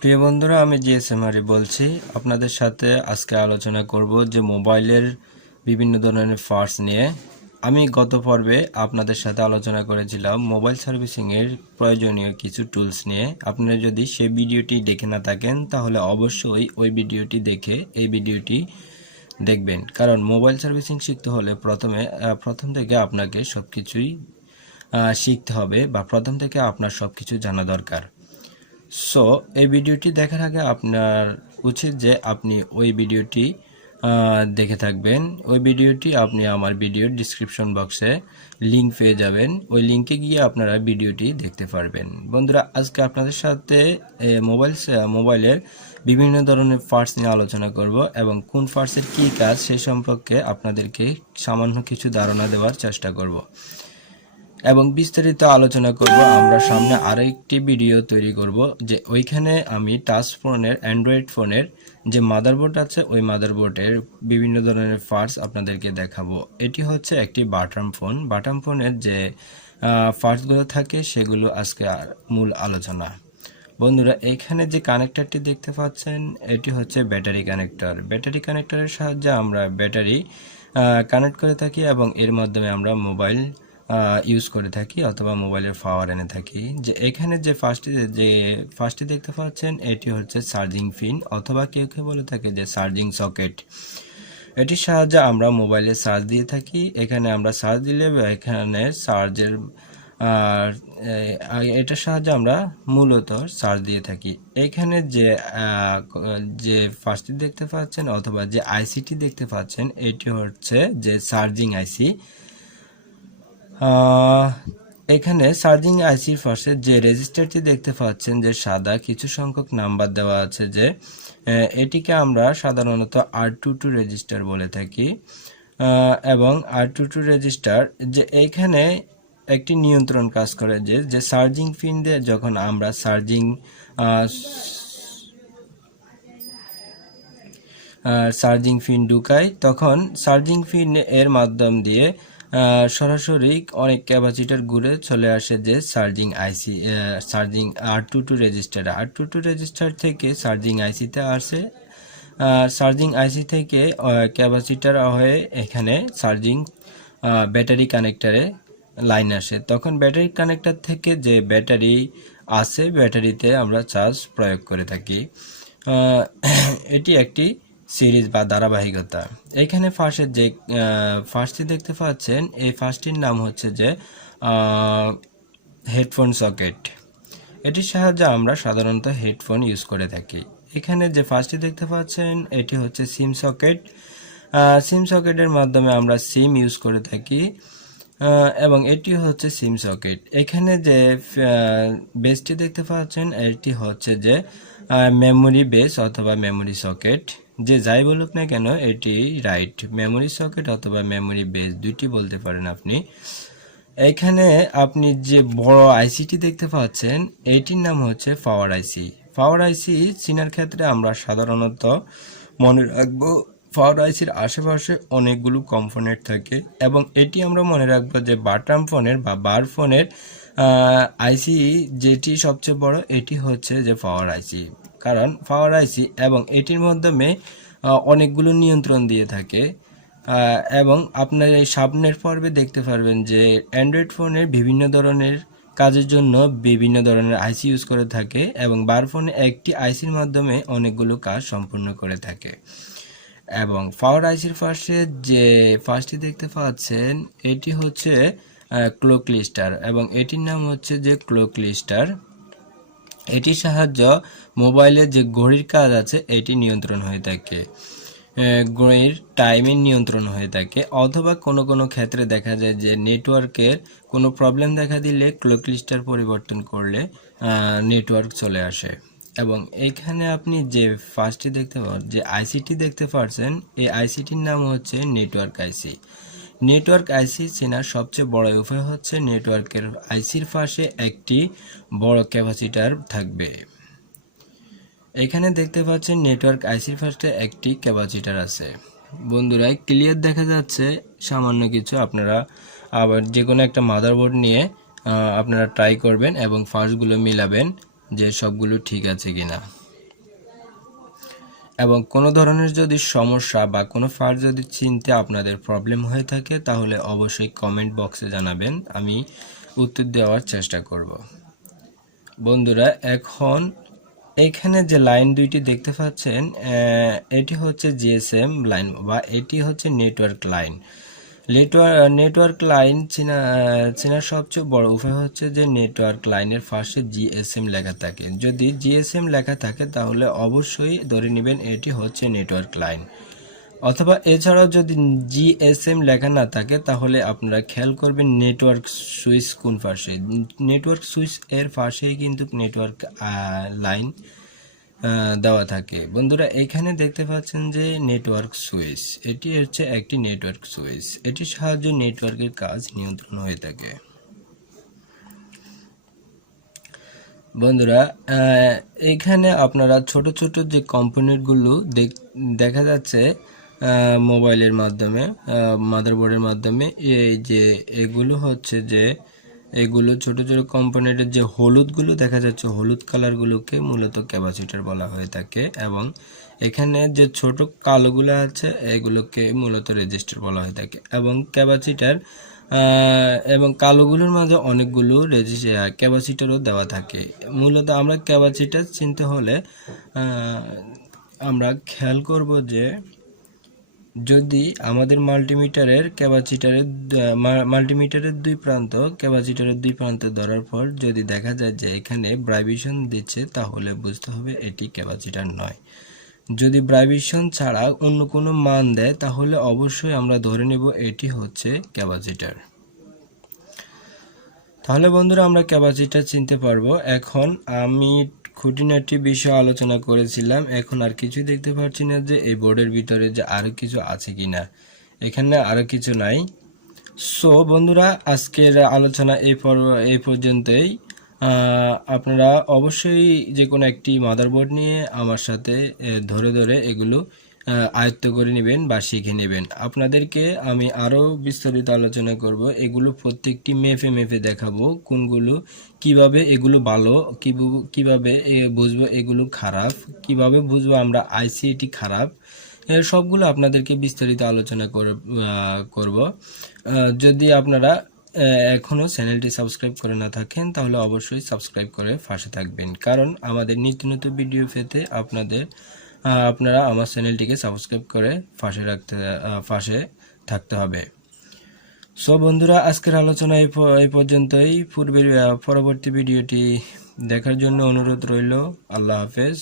প্রিয় বন্ধুরা, আমি জিএসএম আরিফ বলছি। আপনাদের সাথে আজকে আলোচনা করব যে মোবাইলের বিভিন্ন ধরনের পার্টস নিয়ে। আমি গত পর্বে আপনাদের সাথে আলোচনা করেছিলাম মোবাইল সার্ভিসিংয়ের প্রয়োজনীয় কিছু টুলস নিয়ে। আপনারা যদি সেই ভিডিওটি দেখে না থাকেন তাহলে অবশ্যই ওই ভিডিওটি দেখে এই ভিডিওটি দেখবেন, কারণ মোবাইল সার্ভিসিং শিখতে হলে প্রথম থেকে আপনাকে সবকিছুই শিখতে হবে বা প্রথম থেকে আপনার সবকিছু জানা দরকার। সো এই ভিডিওটি দেখার আগে আপনার উচিত যে আপনি ওই ভিডিওটি দেখে থাকবেন। ওই ভিডিওটি আপনি আমার ভিডিওর ডিসক্রিপশন বক্সে লিঙ্ক পেয়ে যাবেন। ওই লিঙ্কে গিয়ে আপনারা ভিডিওটি দেখতে পারবেন। বন্ধুরা, আজকে আপনাদের সাথে মোবাইলের বিভিন্ন ধরনের পার্টস নিয়ে আলোচনা করব এবং কোন পার্টসের কী কাজ সে সম্পর্কে আপনাদেরকে সামান্য কিছু ধারণা দেওয়ার চেষ্টা করব এবং বিস্তারিত আলোচনা করব। আমরা সামনে আরো একটি ভিডিও তৈরি করব যে ওইখানে আমি টাচ ফোনের, অ্যান্ড্রয়েড ফোনের যে মাদারবোর্ড আছে ওই মাদারবোর্ডের বিভিন্ন ধরনের পার্টস আপনাদেরকে দেখাবো। এটি হচ্ছে একটি বাটাম ফোনের যে পার্টসগুলো থাকে সেগুলো আজকে মূল আলোচনা। বন্ধুরা, এখানে যে কানেক্টরটি দেখতে পাচ্ছেন এটি হচ্ছে ব্যাটারি কানেক্টর। ব্যাটারি কানেক্টরের সাহায্যে আমরা ব্যাটারি কানেক্ট করে থাকি এবং এর মাধ্যমে আমরা মোবাইল ইউজ করে থাকি অথবা মোবাইলের পাওয়ার এনে থাকি। যে এখানে যে ফার্স্টটি দেখতে পাচ্ছেন এটি হচ্ছে চার্জিং পিন অথবা কেউ কেউ বলে থাকে যে চার্জিং সকেট। এটির সাহায্যে আমরা মোবাইলে চার্জ দিয়ে থাকি। এখানে আমরা চার্জ দিলে এখানে চার্জের এটার সাহায্যে আমরা মূলত চার্জ দিয়ে থাকি। এখানে যে ফার্স্টটি দেখতে পাচ্ছেন অথবা যে আইসিটি দেখতে পাচ্ছেন এটি হচ্ছে যে চার্জিং আইসি। এখানে চার্জিং আইসির পাশে যে রেজিস্টারটি দেখতে পাচ্ছেন যে সাদা কিছু সংখ্যক নাম্বার দেওয়া আছে, যে এটিকে আমরা সাধারণত R22 রেজিস্টার বলে থাকি। এবং R22 রেজিস্টার যে এইখানে একটি নিয়ন্ত্রণ কাজ করে যে চার্জিং পিন দিয়ে যখন আমরা চার্জিং পিন ঢুকাই তখন চার্জিং পিন এর মাধ্যম দিয়ে সরাসরি অনেক ক্যাপাসিটার ঘুরে চলে আসে যে চার্জিং R22 রেজিস্টার থেকে চার্জিং আইসিতে আসে। চার্জিং আইসি থেকে ক্যাপাসিটার হয়ে এখানে চার্জিং ব্যাটারি কানেক্টরে লাইন আসে। তখন ব্যাটারি কানেক্টর থেকে যে ব্যাটারি আসে ব্যাটারিতে আমরা চার্জ প্রয়োগ করে থাকি। এটি একটি সিরিজ বা ধারাবাহিকতা। এখানে ফার্স্টটি দেখতে পাচ্ছেন এই ফার্স্টটির নাম হচ্ছে যে হেডফোন সকেট। এটির সাহায্যে আমরা সাধারণত হেডফোন ইউজ করে থাকি। এখানে যে ফার্স্টটি দেখতে পাচ্ছেন এটি হচ্ছে সিম সকেট। সিম সকেটের মাধ্যমে আমরা সিম ইউজ করে থাকি এবং এটি হচ্ছে সিম সকেট। এখানে যে বেসটি দেখতে পাচ্ছেন এটি হচ্ছে যে মেমোরি বেস অথবা মেমোরি সকেট। যে যাই বলুক না কেন এটি রাইট, মেমোরি সকেট অথবা মেমোরি বেস দুইটি বলতে পারেন আপনি। এখানে আপনি যে বড় আইসিটি দেখতে পাচ্ছেন এটির নাম হচ্ছে পাওয়ার আইসি। পাওয়ার আইসি চিনার ক্ষেত্রে আমরা সাধারণত মনে রাখবো পাওয়ার আইসির আশেপাশে অনেকগুলো কম্পোনেন্ট থাকে এবং এটি আমরা মনে রাখবো যে বাটাম ফোনের বা বার ফোনের আইসি যেটি সবচেয়ে বড় এটি হচ্ছে যে পাওয়ার আইসি। কারণ পাওয়ার আইসি এবং এটির মাধ্যমে অনেকগুলো নিয়ন্ত্রণ দিয়ে থাকে। এবং আপনার এই সামনের পর্বে দেখতে পারবেন যে অ্যান্ড্রয়েড ফোনের বিভিন্ন ধরনের কাজের জন্য বিভিন্ন ধরনের আইসি ইউজ করে থাকে এবং বার ফোনে একটি আইসির মাধ্যমে অনেকগুলো কাজ সম্পূর্ণ করে থাকে। এবং পাওয়ার আইসির পাশে যে ফার্স্টটি দেখতে পাচ্ছেন এটি হচ্ছে ক্লক লিস্টার এবং এটির নাম হচ্ছে যে ক্লক লিস্টার। এটির সাহায্য মোবাইলের যে ঘড়ির কাজ আছে এটি নিয়ন্ত্রণ হয়ে থাকে, ঘড়ির টাইমিং নিয়ন্ত্রণ হয়ে থাকে। অথবা কোনো ক্ষেত্রে দেখা যায় যে নেটওয়ার্কের কোনো প্রবলেম দেখা দিলে ক্লক লিস্টার পরিবর্তন করলে নেটওয়ার্ক চলে আসে। এবং এইখানে আপনি যে ফার্স্টটি যে আইসিটি দেখতে পাচ্ছেন এই আইসিটির নাম হচ্ছে নেটওয়ার্ক আইসি। নেটওয়ার্ক আইসি চেনার সবচেয়ে বড় উপায় হচ্ছে নেটওয়ার্কের আইসির পাশে একটি বড় ক্যাপাসিটার থাকবে। এখানে দেখতে পাচ্ছেন নেটওয়ার্ক আইসির পাশে একটি ক্যাপাসিটার আছে। বন্ধুরা, ক্লিয়ার দেখা যাচ্ছে সামান্য কিছু। আপনারা আবার যে কোনো একটা মাদারবোর্ড নিয়ে আপনারা ট্রাই করবেন এবং ফার্স্টগুলো মিলাবেন যে সবগুলো ঠিক আছে কিনা। এবং কোনো ধরনের যদি সমস্যা বা কোনো ফার যদি চিনতে আপনাদের প্রবলেম হয়ে থাকে তাহলে অবশ্যই কমেন্ট বক্সে জানাবেন, আমি উত্তর দেওয়ার চেষ্টা করব। বন্ধুরা এখন এখানে যে লাইন দুইটি দেখতে পাচ্ছেন, এটি হচ্ছে জিএসএম লাইন বা এটি হচ্ছে নেটওয়ার্ক লাইন। নেটওয়ার্ক লাইন চেনার সবচেয়ে বড় উপায় হচ্ছে যে নেটওয়ার্ক লাইনের পাশে জিএসএম লেখা থাকে। যদি জিএসএম লেখা থাকে তাহলে অবশ্যই ধরে নেবেন এটি হচ্ছে নেটওয়ার্ক লাইন, অথবা এছাড়াও যদি জিএসএম লেখা না থাকে তাহলে আপনারা খেয়াল করবেন নেটওয়ার্ক সুইচ কোন পাশে। নেটওয়ার্ক সুইচ এর পাশেই কিন্তু নেটওয়ার্ক লাইন দেওয়া থাকে। বন্ধুরা এখানে দেখতে পাচ্ছেন যে নেটওয়ার্ক সুইচ, এটি হচ্ছে একটি নেটওয়ার্ক সুইচ, এটির সাহায্যে নেটওয়ার্কের কাজ নিয়ন্ত্রণ হয়ে থাকে। বন্ধুরা এখানে আপনারা ছোট ছোট যে কম্পোনেন্টগুলো দেখা যাচ্ছে মোবাইলের মাধ্যমে, মাদারবোর্ডের মাধ্যমে, এই যে এগুলো হচ্ছে যে এগুলো ছোট ছোট কম্পোনেন্টের যে হলুদগুলো দেখা যাচ্ছে, হলুদ কালারগুলোকে মূলত ক্যাপাসিটর বলা হয়ে থাকে, এবং এখানে যে ছোট কালোগুলো আছে এগুলোকে মূলত রেজিস্টার বলা হয়ে থাকে। এবং ক্যাপাসিটর এবং কালোগুলোর মাঝে অনেকগুলো ক্যাপাসিটরও দেওয়া থাকে। মূলত আমরা ক্যাপাসিটর চিনতে হলে আমরা খেয়াল করব যে যদি আমাদের মাল্টিমিটারের দুই প্রান্ত ক্যাপাসিটরের দুই প্রান্ত ধরার পর যদি দেখা যায় যে এখানে ভাইব্রেশন দিচ্ছে তাহলে বুঝতে হবে এটি ক্যাপাসিটর নয়। যদি ভাইব্রেশন ছাড়া অন্য কোনো মান দেয় তাহলে অবশ্যই আমরা ধরে নেব এটি হচ্ছে ক্যাপাসিটর। তাহলে বন্ধুরা আমরা ক্যাপাসিটর চিনতে পারবো। এখন আমি খুঁটিনাটি বিষয় আলোচনা করেছিলাম, এখন আর কিছু দেখতে পাচ্ছি না যে এই বোর্ডের ভিতরে যে আরো কিছু আছে কিনা। এখানে আরো কিছু নাই। সো বন্ধুরা আজকের আলোচনা এই পর্যন্তই। আপনারা অবশ্যই যে কোনো একটি মাদারবোর্ড নিয়ে আমার সাথে ধরে ধরে এগুলো আয়ত্ত করে নেবেন বা শিখে নেবেন। আপনাদেরকে আমি আরও বিস্তারিত আলোচনা করব, এগুলো প্রত্যেকটি মেপে মেপে দেখাবো কোনগুলো কিভাবে এগুলো ভালো, কিভাবে বুঝবো এগুলো খারাপ, কিভাবে বুঝবো আমরা আইসি এটি খারাপ, সবগুলো আপনাদেরকে বিস্তারিত আলোচনা করব। যদি আপনারা এখনও চ্যানেলটি সাবস্ক্রাইব করে না থাকেন তাহলে অবশ্যই সাবস্ক্রাইব করে পাশে থাকবেন, কারণ আমাদের নিত্য নতুন ভিডিও পেতে আপনারা আমার চ্যানেলটিকে সাবস্ক্রাইব করে পাশে থাকতে হবে। সো বন্ধুরা আজকের আলোচনা এই পর্যন্তই। পরবর্তী ভিডিওটি দেখার জন্য অনুরোধ রইল। আল্লাহ হাফেজ।